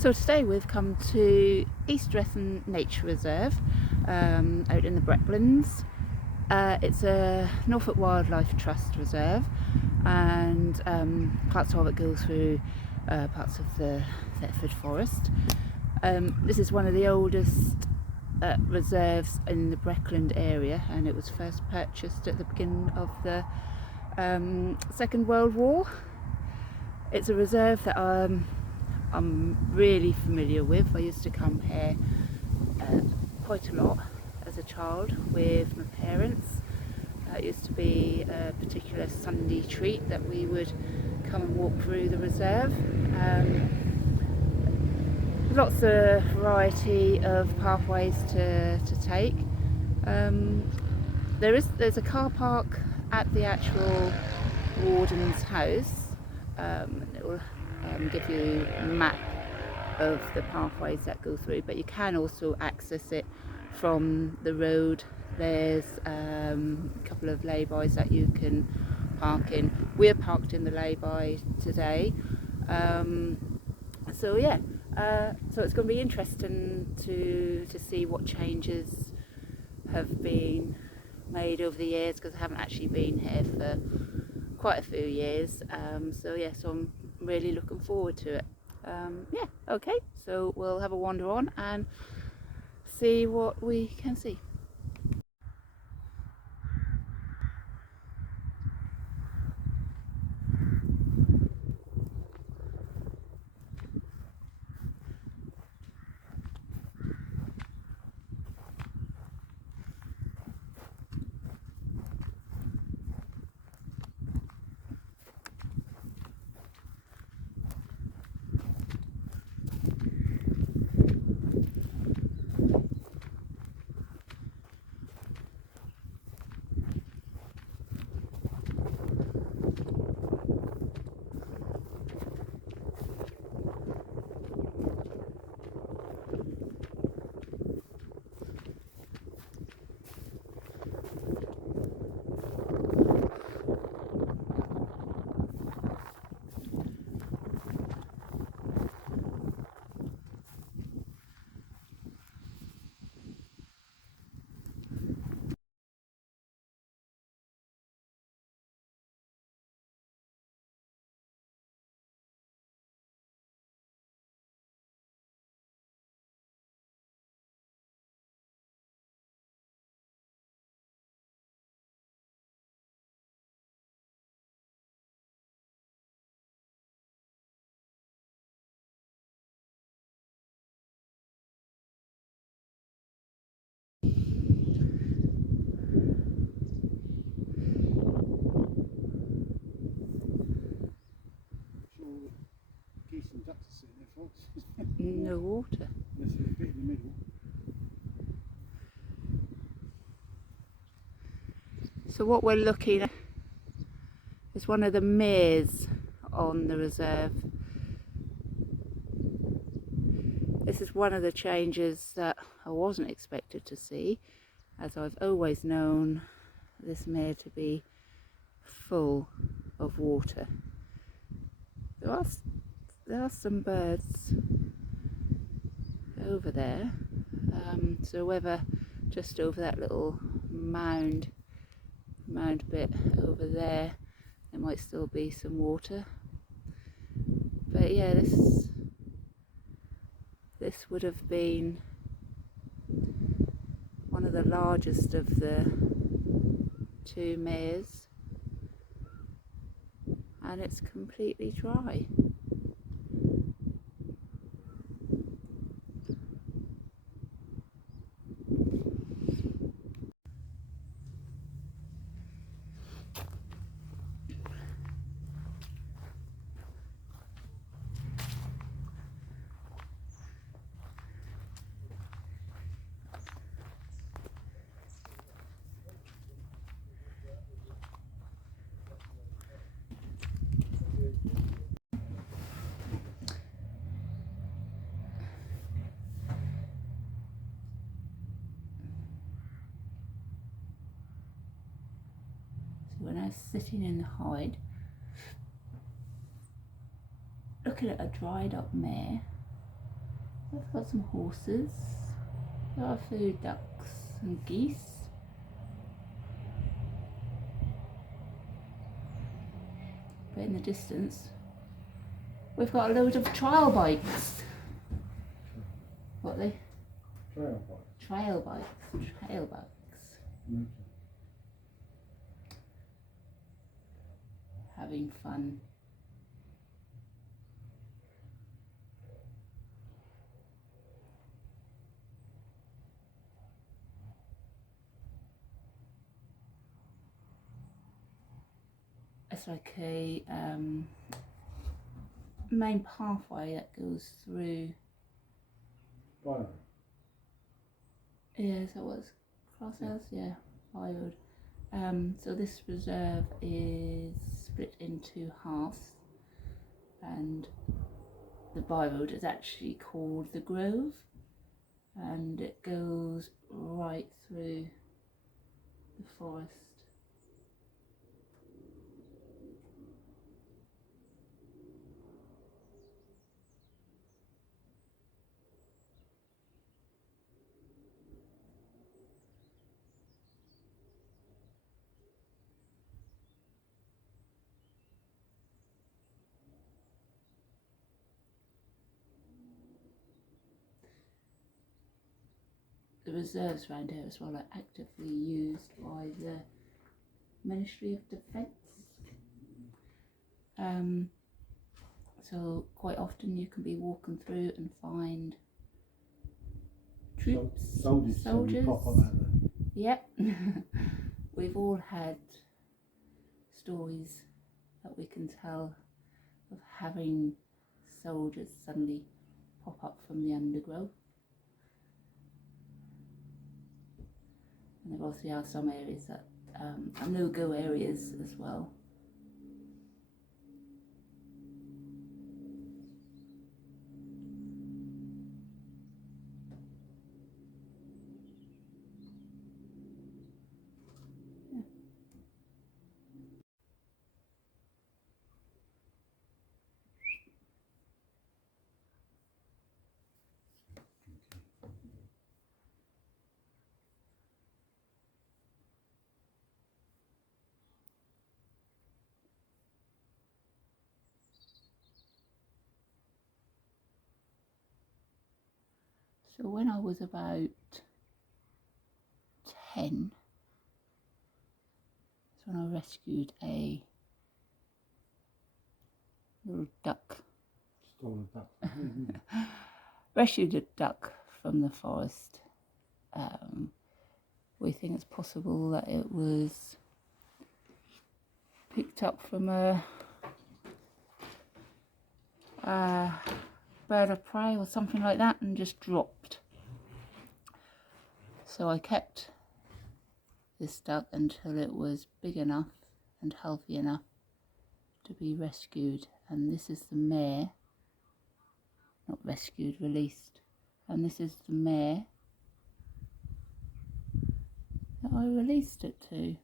So today we've come to East Wretham Nature Reserve out in the Brecklands. It's a Norfolk Wildlife Trust reserve, and parts of it go through parts of the Thetford Forest. This is one of the oldest reserves in the Breckland area, and it was first purchased at the beginning of the Second World War. It's a reserve that I'm really familiar with. I used to come here quite a lot as a child with my parents. It used to be a particular Sunday treat that we would come and walk through the reserve. Lots of variety of pathways to take. There's a car park at the actual warden's house. It will give you a map of the pathways that go through, but you can also access it from the road. There's a couple of laybys that you can park in. We're parked in the lay-by today. So yeah, so it's going to be interesting to see what changes have been made over the years, because I haven't actually been here for quite a few years. So yeah, so I'm really looking forward to it. Yeah, okay, so we'll have a wander on and see what we can see. Geese and ducks are sitting there, folks. No water. There's a bit in the middle. So what we're looking at is one of the mares on the reserve. This is one of the changes that I wasn't expected to see, as I've always known this mare to be full of water. There are some birds over there, so whether just over that little mound bit over there might still be some water. But yeah, this would have been one of the largest of the two mares, and it's completely dry. When I was sitting in the hide, looking at a dried up mare, I've got some horses. There are a few ducks and geese. But in the distance, we've got a load of trial bikes. What are they? Trail bike. Trail bikes. Trail bikes. Mm. Having fun. It's like a main pathway that goes through. Byron. Yeah, is that what it's classed as? Yeah, Bywood. So this reserve is split into halves, and the byroad is actually called the Grove, and it goes right through the forest. The reserves around here as well are actively used by the Ministry of Defence. So quite often you can be walking through and find troops, Soldiers. Pop up out there. Yep. We've all had stories that we can tell of having soldiers suddenly pop up from the undergrowth. And there obviously are some areas that are no-go areas as well. So when I was about 10, that's when I rescued a little duck. Stolen duck. Rescued a duck from the forest. We think it's possible that it was picked up from a bird of prey or something like that and just dropped. So I kept this duck until it was big enough and healthy enough to be rescued, and this is the mare, not rescued, released, and this is the mare that I released it to.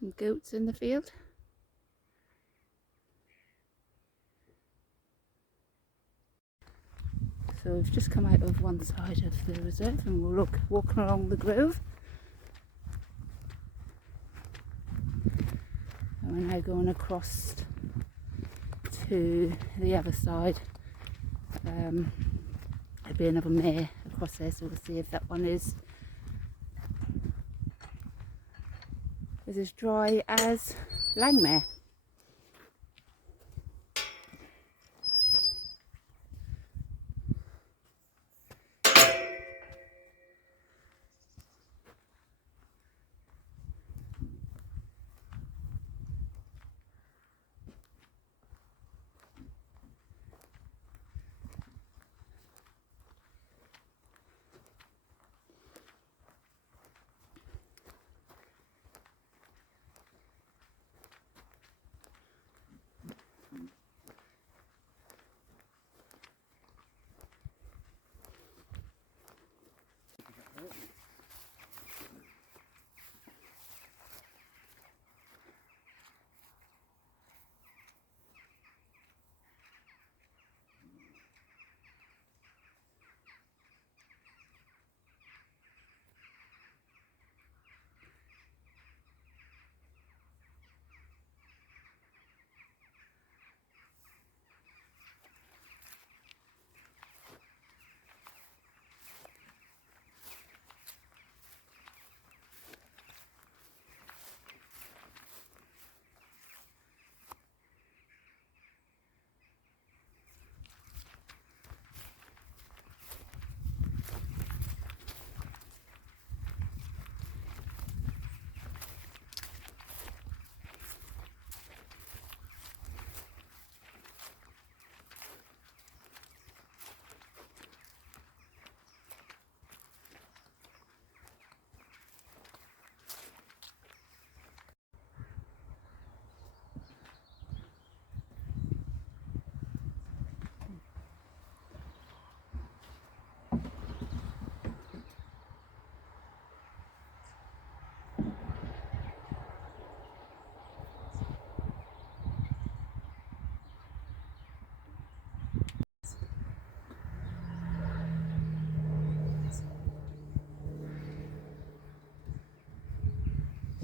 Some goats in the field. So we've just come out of one side of the reserve and we're walking along the grove. And we're now going across to the other side. There'll be another mare across there, so we'll see if that one is as dry as Langmere.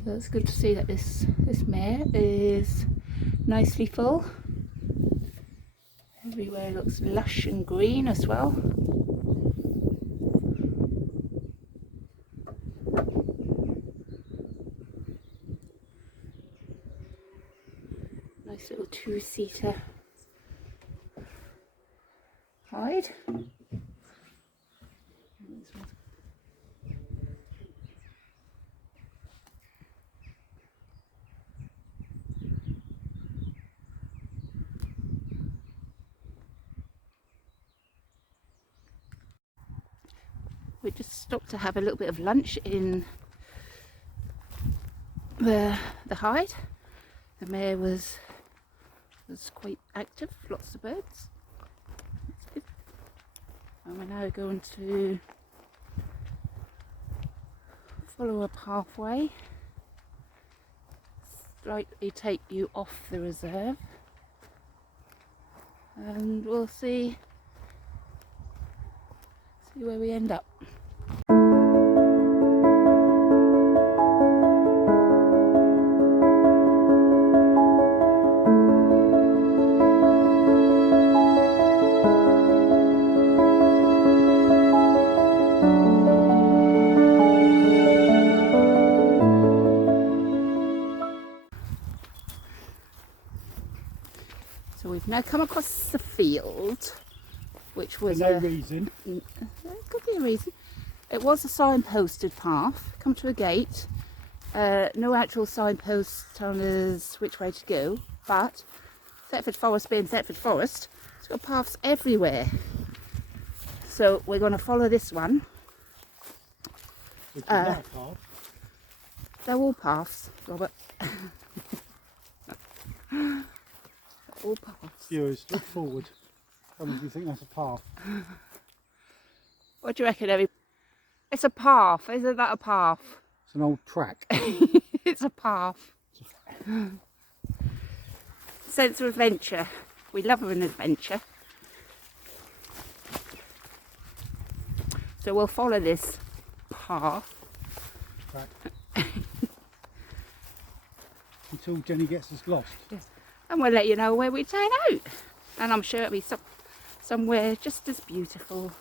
So it's good to see that this mare is nicely full. Everywhere looks lush and green as well. Nice little two-seater hide. We just stopped to have a little bit of lunch in the hide. The mare was quite active, lots of birds. That's good. And we're now going to follow a pathway, slightly take you off the reserve, and we'll see where we end up. So we've now come across the field, which was for no reason. There could be a reason. It was a signposted path. Come to a gate. No actual signpost telling us which way to go, but Thetford Forest being Thetford Forest, it's got paths everywhere. So we're going to follow this one. Which is not a path. They're all paths, Robert. All paths. Viewers, look forward. Tell me if you think that's a path. What do you reckon, Evie? It's a path. Isn't that a path? It's an old track. It's a path. Sense of adventure. We love an adventure. So we'll follow this path. Right. Until Jenny gets us lost. Yes. And we'll let you know where we turn out. And I'm sure it'll be somewhere just as beautiful.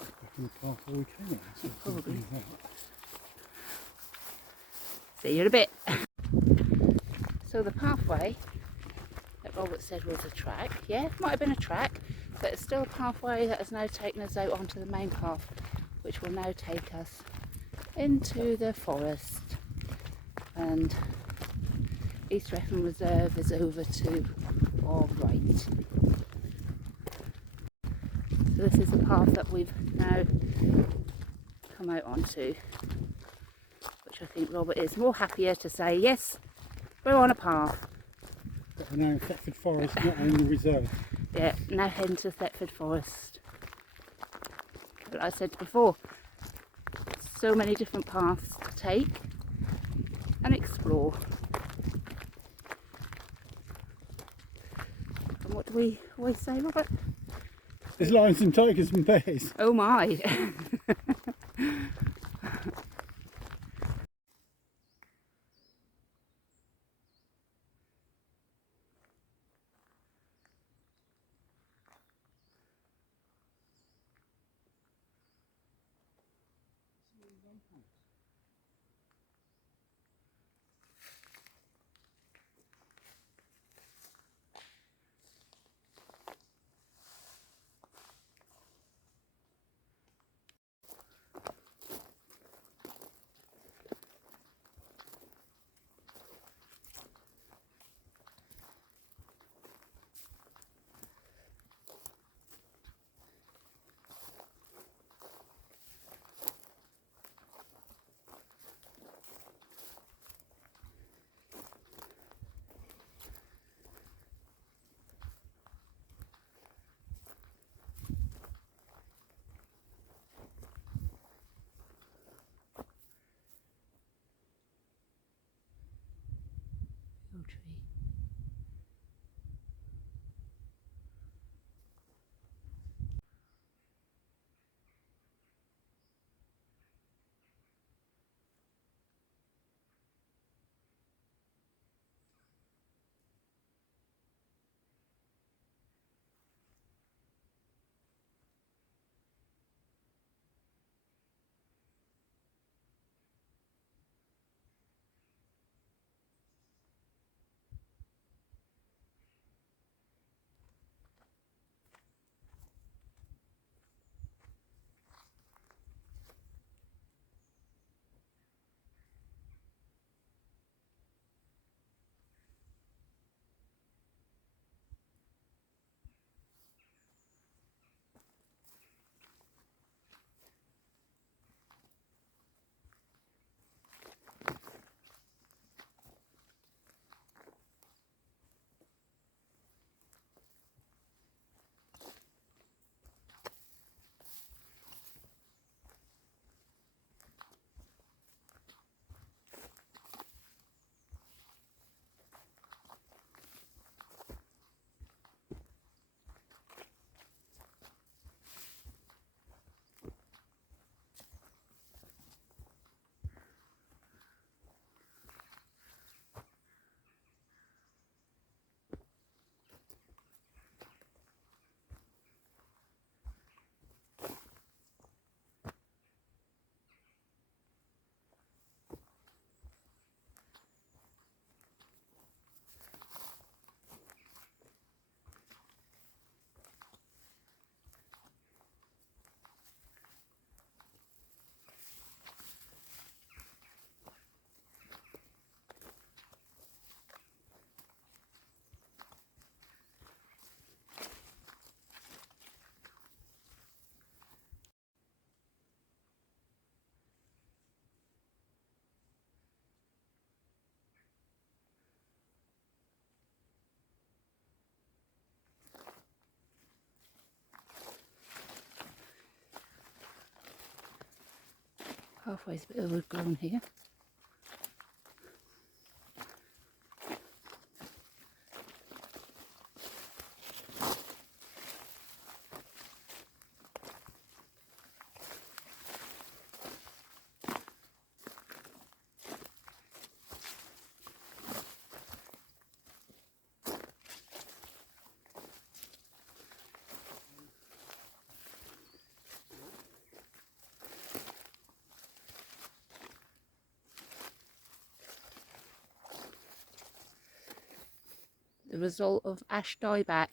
Back in the path where we came in. So Probably. use that. See you in a bit. So the pathway that Robert said was a track, yeah, might have been a track, but it's still a pathway that has now taken us out onto the main path, which will now take us into the forest. And East Wretham Reserve is over to our right. So this is the path that we've now come out onto, which I think Robert is more happier to say, yes, we're on a path. But we're now in Thetford Forest, not in the reserve. Yeah, now heading to Thetford Forest. Like I said before, so many different paths to take and explore. And what do we always say, Robert? There's lions and tigers and bears. Oh my! Tree. Halfway's a bit overgrown here. the result of ash dieback.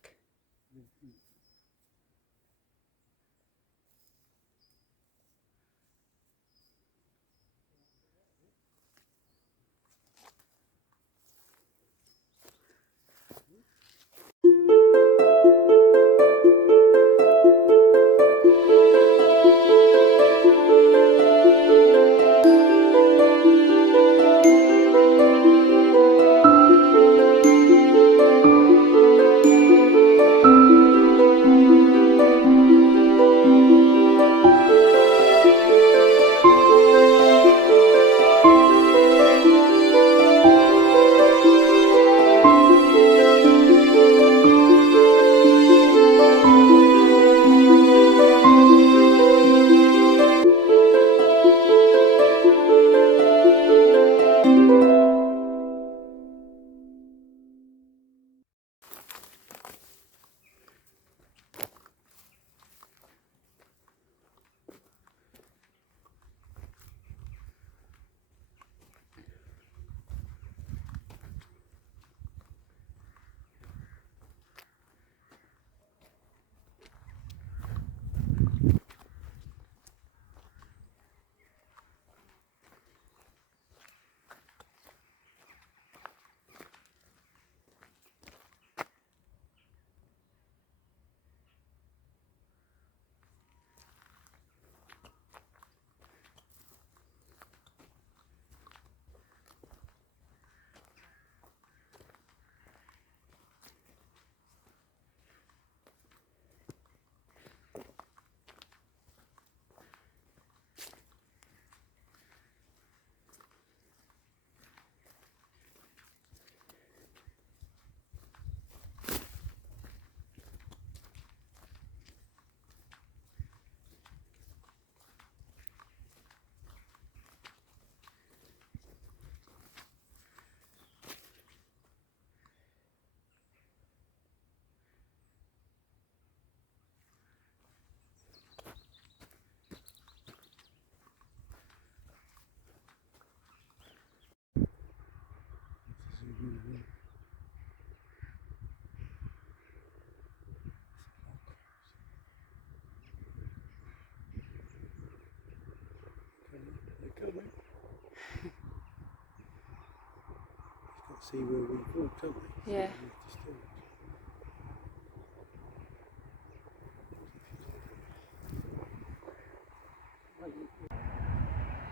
See where we walked, haven't we? Yeah.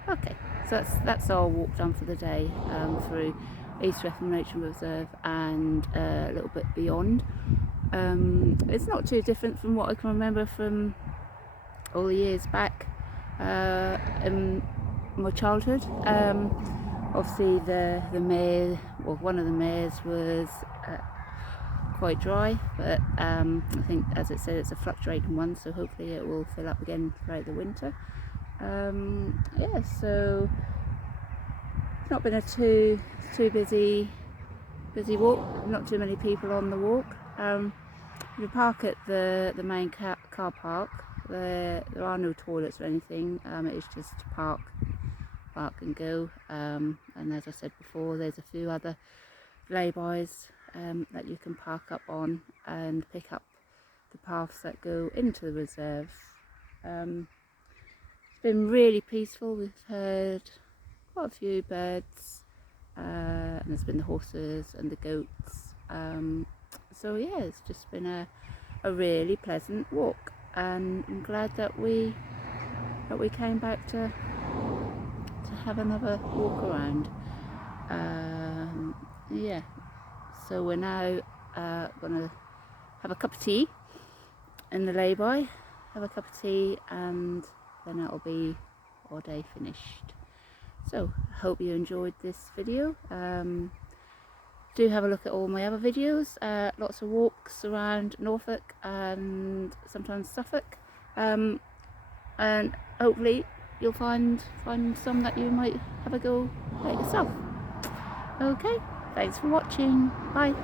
Okay, so that's our walk done for the day, through East Wretham Nature Reserve and a little bit beyond. It's not too different from what I can remember from all the years back in my childhood. Obviously the mare, well, one of the mares was quite dry, but I think, as it said, it's a fluctuating one, so hopefully it will fill up again throughout the winter. Yeah, so it's not been a too busy walk, not too many people on the walk. You park at the main car park. There are no toilets or anything. It is just park and go. And as I said before, there's a few other laybys that you can park up on and pick up the paths that go into the reserve. It's been really peaceful. We've heard quite a few birds, and there's been the horses and the goats. So yeah, it's just been a really pleasant walk, and I'm glad that we came back to have another walk around. Yeah, so we're now gonna have a cup of tea in the lay-by, have a cup of tea, and then that'll be our day finished. So hope you enjoyed this video. Do have a look at all my other videos. Lots of walks around Norfolk and sometimes Suffolk, and hopefully you'll find some that you might have a go at yourself. Okay, thanks for watching. Bye.